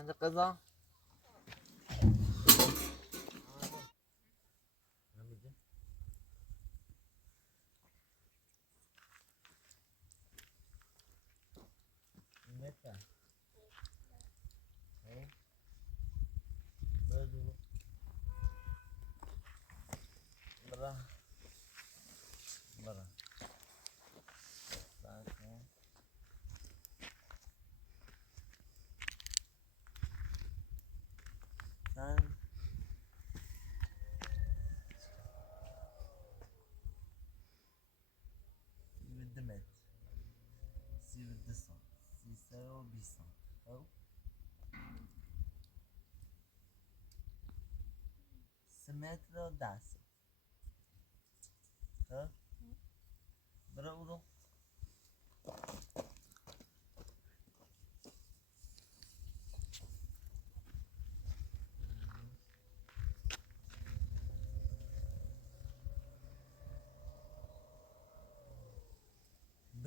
عند قضا متى ايه برضو برا برا ساعتين ثاني بالدمت سي بالدسان سي ساو بيسان او سمتر و دست ها برا اولو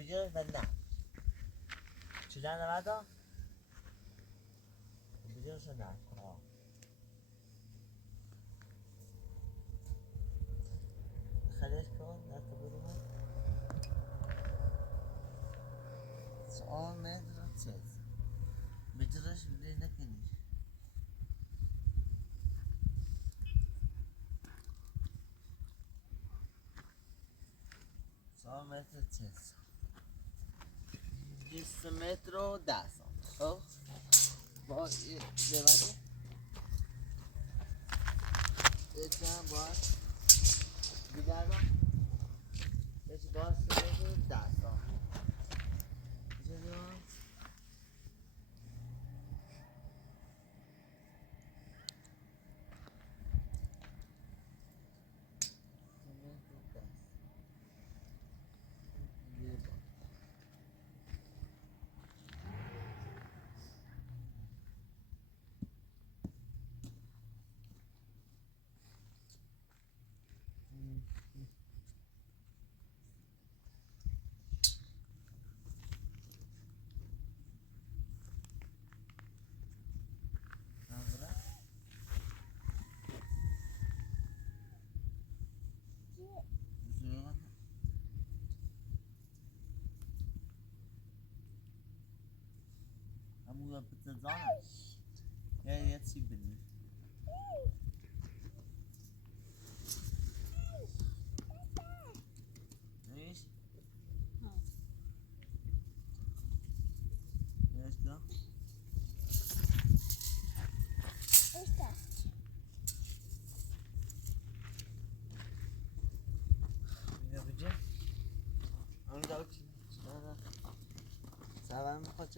بجرد بنا چلان نوادا بجرد شنات خليش كون لا تبدو سؤال مدرة تسيز بجرش بلي نكني سؤال مدرة تسيز 20 متر و 10 سانت خب با ببنده اتنام باید بیدر با بچه باید 3 متر و 10 سانت بچه دیوان همون بتزانش یه چی بینی ايش؟ ايش ده؟ ايش ده؟ بیا بجه اون داوچ نه سلام میخواد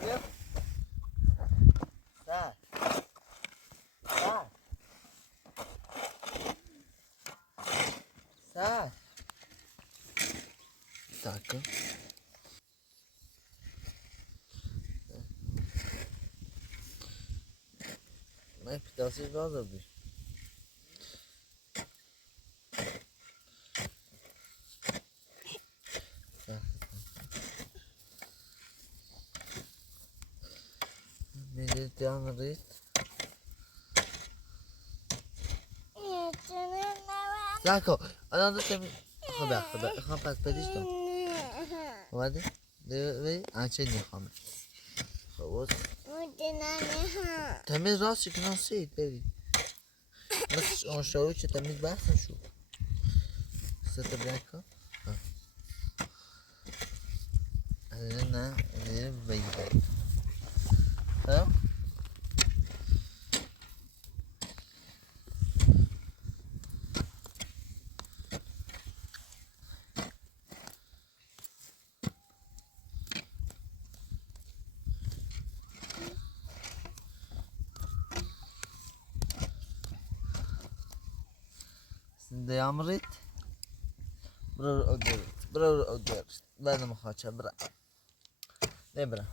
بیا سر سر سر ساکن من پیتاسی باز بی میدید دیان رید ساکن الان داشتم خدا خواهم پس بدیش دام اومده؟ وی آنچه نخواهمه خب تمیز راست که ناسید ببین مثل اون شوی که تمیز بحثن شو ستا برنگ کن نه بگیره خب دیام رید برو اگرد بعد مخاطب برا نه برا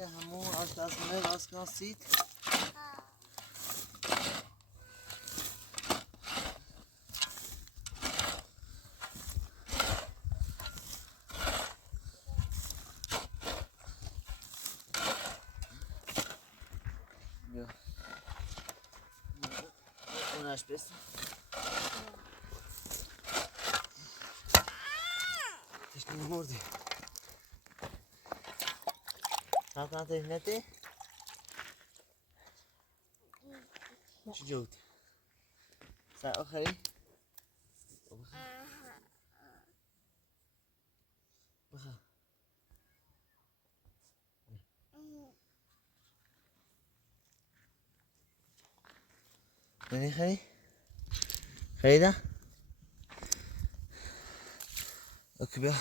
یا همون آشپزخونه راست ناسید بیا اونش بسیم تشنه مردی ساعتنا تهنته چی جود ساعت آخری بخواه نمی خری؟ خریده؟ اوکی بیا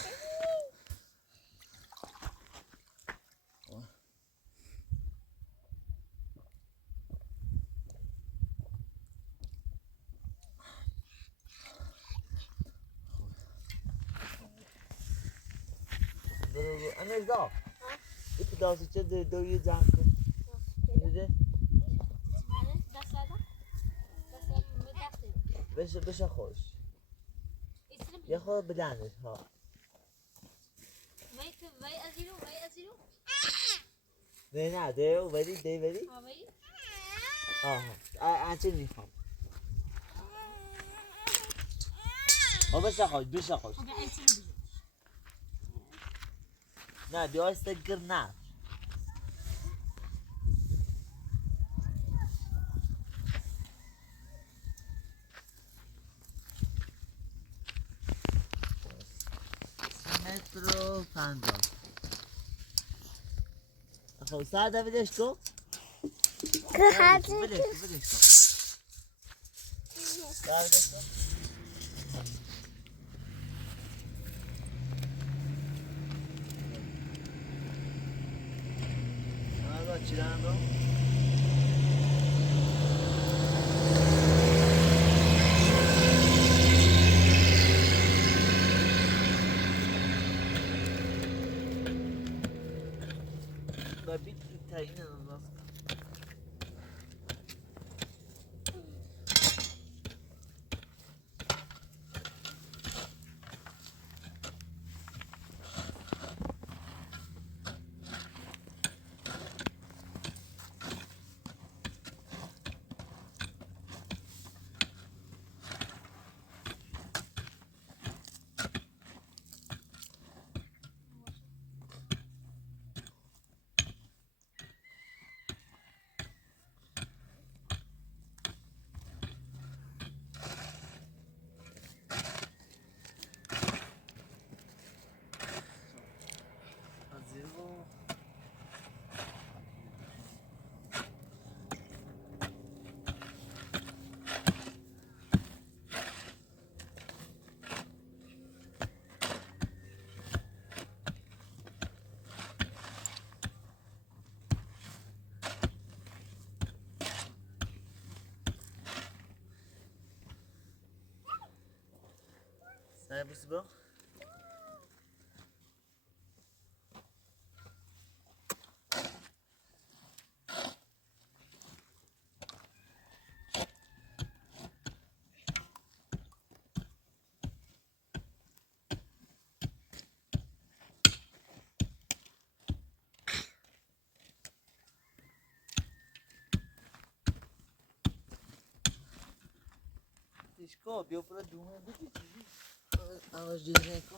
انا ازاف ایت داستی چه دوی جمع کن دیده؟ بشه خوش یه خود بدنش ها نه ده ولی ده ولی آنچه میخوام بشخوش نه بیا استگر نه مترو 50 خب ساعت بدش تو بدش تو girando Babi tá indo no nosso Sai bro Isco, viu para Duma do que elas dizem que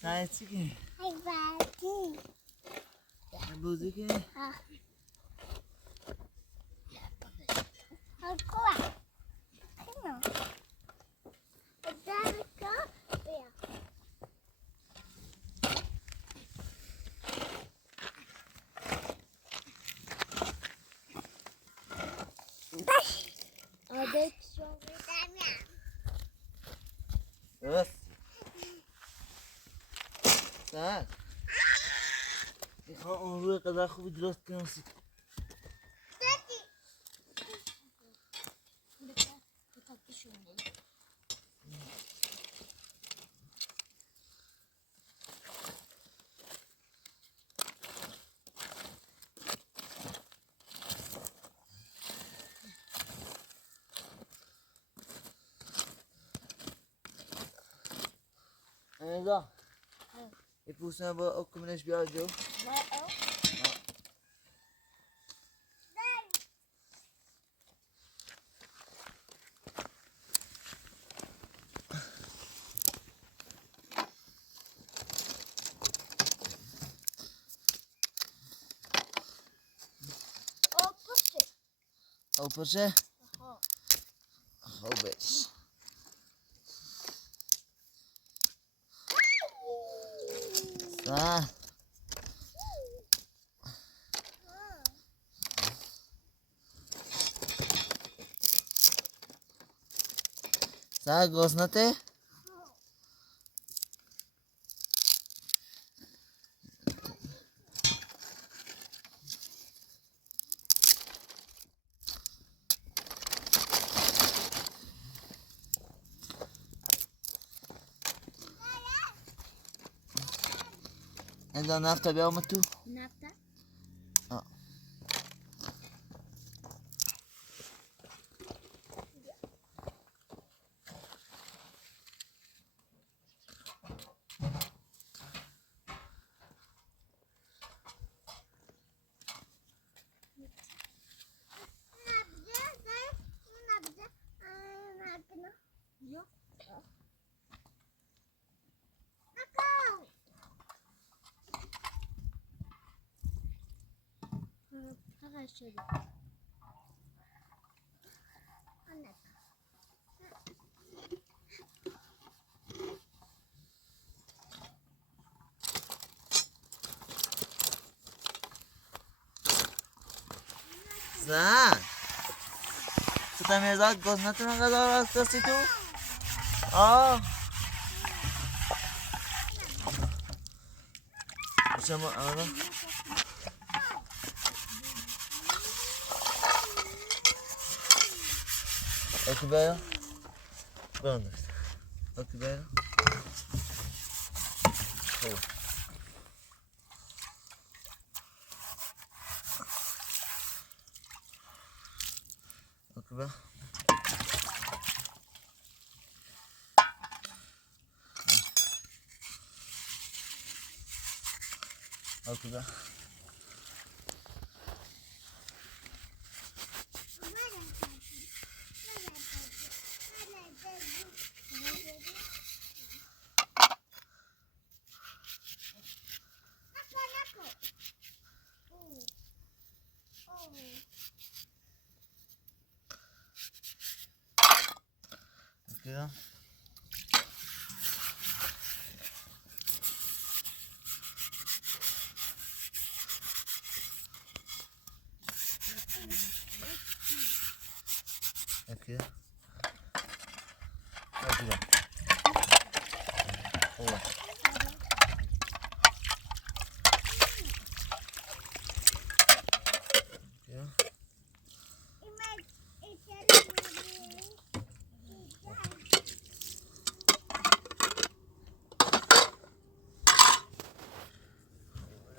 Sai chicken. Ai, vai. Buzuki. Agora. Não. Agora cá. Olha que chove da minha. Yes. Sai. میخوام اون روی قدر خوبی درست کنم Eza. E pulsando با اکمنش بیا جو. اوپرشه ها خوبش سا سا گوزنته اینجا نفته بیام تو نفته آه. زن ستا میرزا گوزنته من قدار از کسی تو آه شما آره اوکی بایا بندرد اوکی بایا خوب اوکی بایا اوکی بایا اوکی اوکی اوکی بایا خوب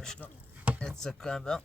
شنو اتسكر بقى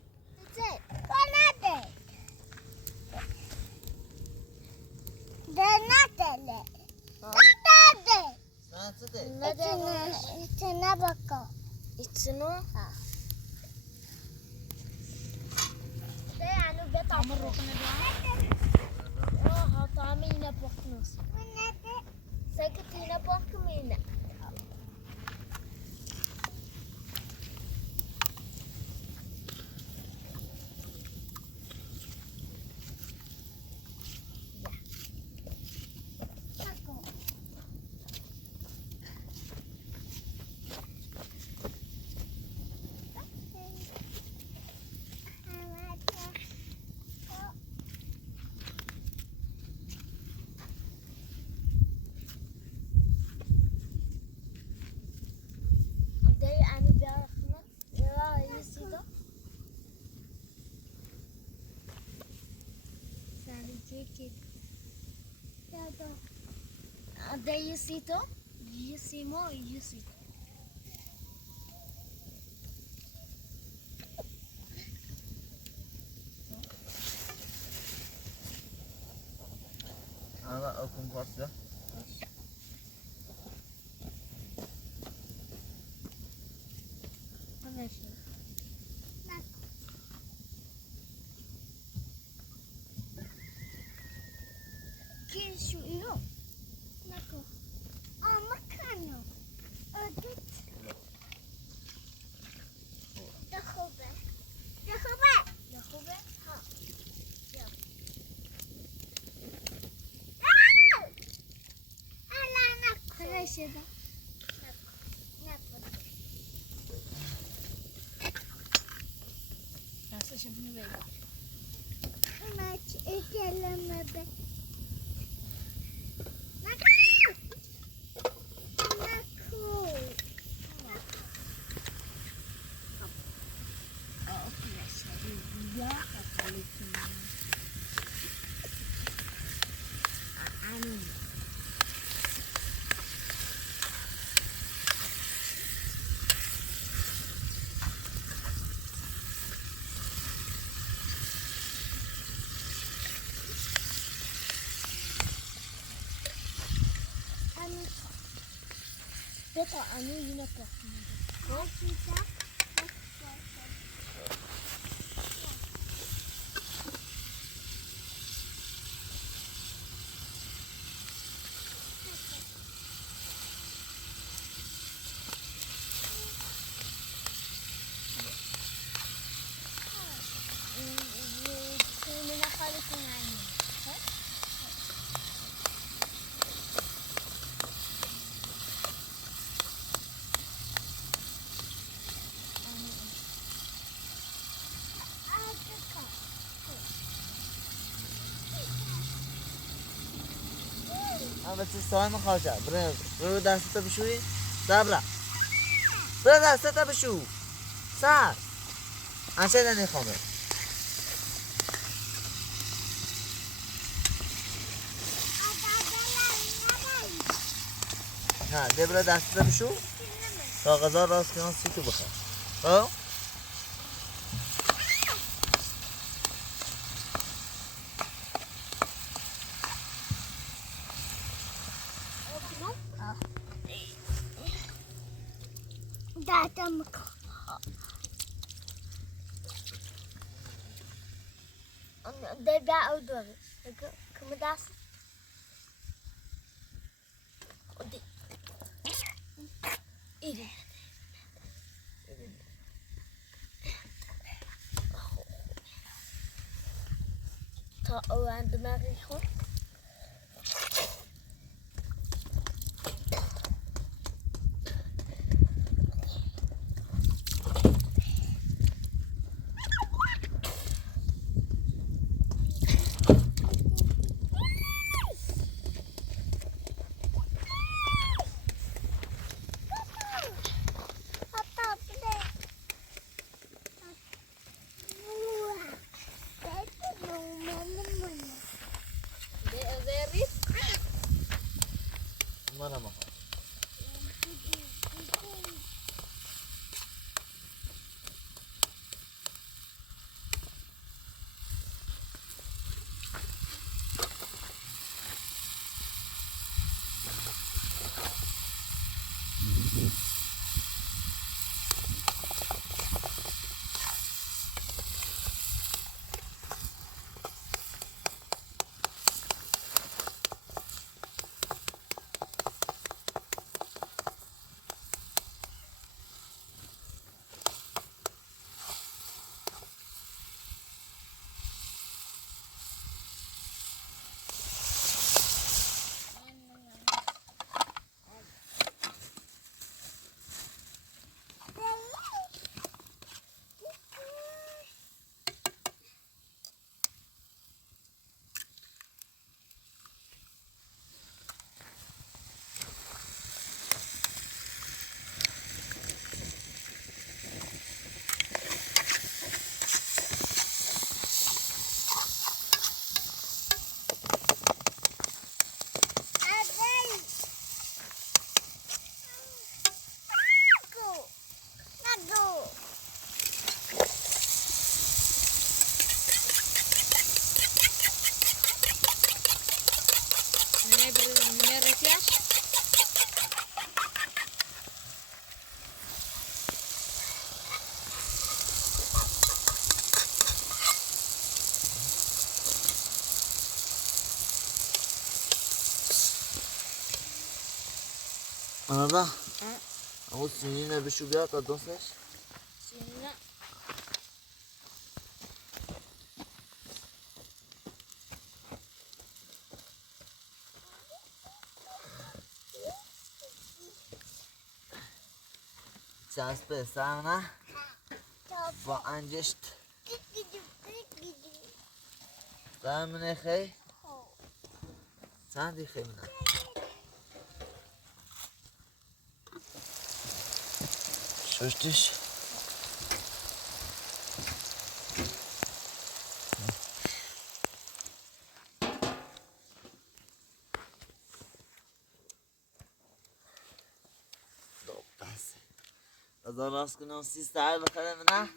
Do you see it? You see more, you see it. أنا أكون قصده ماشي. كي شو إله؟ نكو. مكانه. أدت. دخوبة. دخوبة. دخوبة. ها. يلا. بده نکن دستش بینو بده مچ کلمه به نکن یا بتا انو یه بس سایم خواهشه برو دستتا بشوی صبره برو دستتا بشو سر انچه دنی خامه نه ده برو دستتا بشو تا غذا راست کنان سیتو بخواه خب دادم ده بیا او دوره کم دست ایره تا او aan de marigon mana mah Anada? Ama sinirine bir şu bir at dostlar. Sinirine چسبه سمنه با انجشت سمنه خی چندی خی منه ششتش بس از آن راست کنم 300 بخره منه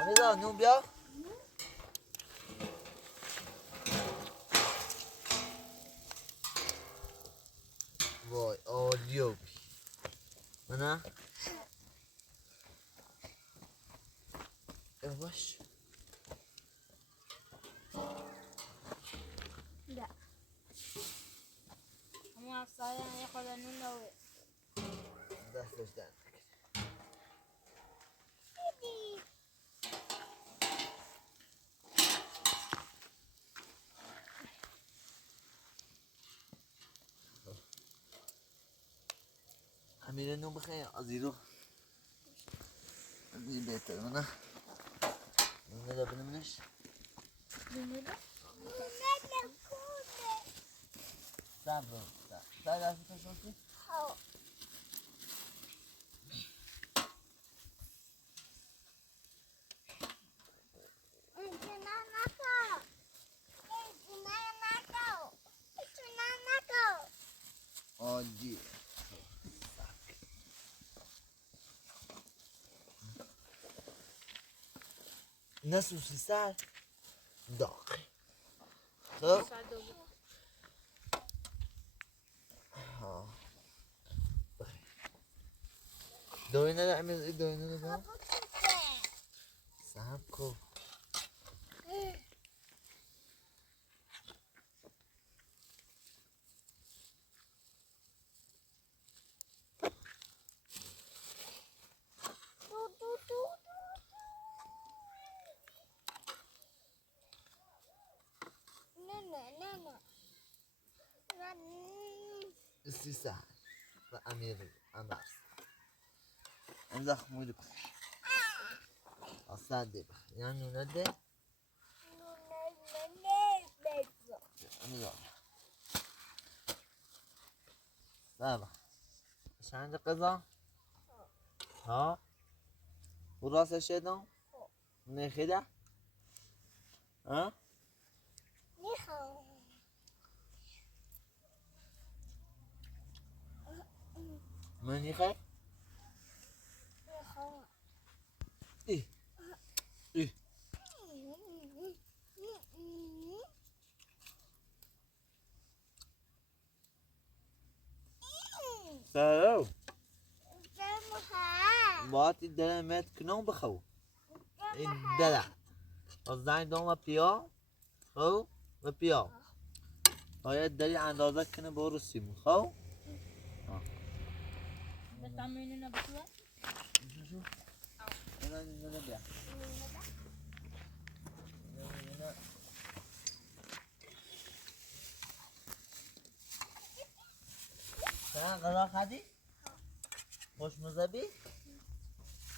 Hamida نون بیا وای عالیه منه یواش لا هم الصايع ياخذ النون دستش در Hamida نون بخیر ازیرو ازیر بهتره منه نون رو بنمونش صبر دست کشوسی عالی نه سوسی سر داغ خب دوینه رو امیز دوینه رو با سب کو سیسه و امیر امرس امزا خمولی بخیر اصلا دی بخیر یعنی نونه دی امزا سبا شنج قضا ها و راست شدم نخیده ها من نخی ای ای سلام باید دل مت کنم بخو این دل از زنگ دوم پیا خو و پیا باید دلی اندازه کنه برو سیمون خو بتعملين بطلة شو انا نبيع سلام غذا خدی خوش مزبی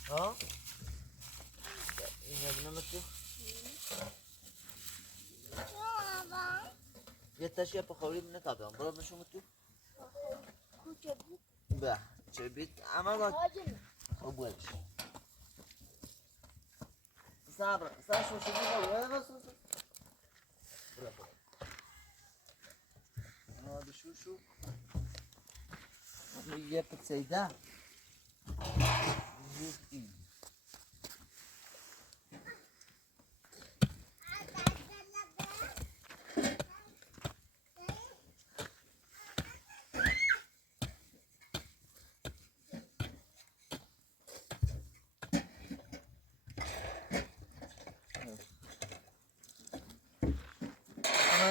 ها این ابنه متو یه تاشی پخوری من نتابم برو بشو متو به چه بیت اما با خب بولش صبر شو شو برو بس برو انا بشو شو یه پتسیده زود این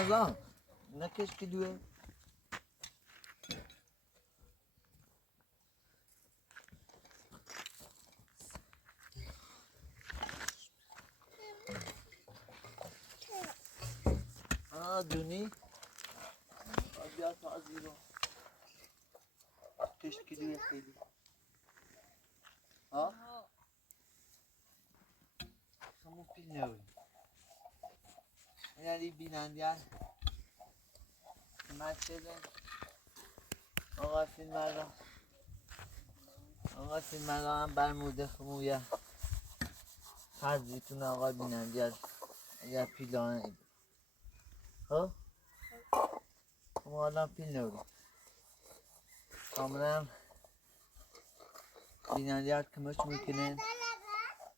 نازا نکش که دوه جونی بیا تا از بیرون کشت کلیه خیلی ها همون پیل نوری یعنی بینندیان مچه آقا فیلم هم برموده خمویه حضیتون آقا بینندیان یا پیلانه اید خب ما حالا پیل نوری کاملا بینندیان کمش میکنن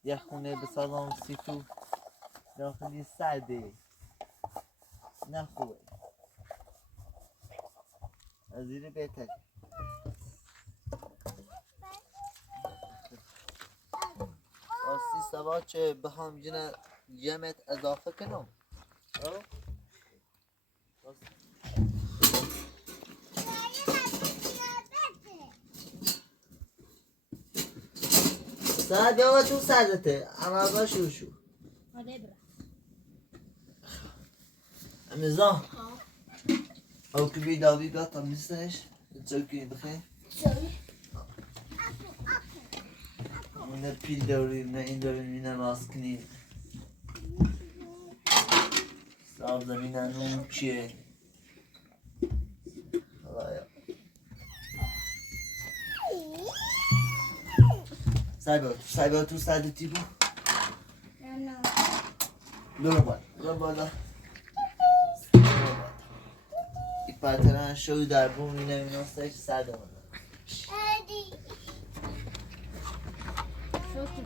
یه خونه به سالن سیتو داخلی سرده نه خوبه از زیر بهتر راستی سبا چه بخوام جمعت اضافه کنم ساعت یا تو ساعته اما با شو آره برا امیزان او که بیداوی بیا تا میستنش چوکی بخیر نه پیل داریم نه این داریم نه ماسکنی صاحب زمین نون چیه خدایا سایبا تو ساعتی بو نه برو بالا این پاتران شوی در بو مینه میناستش ساده بالا شکر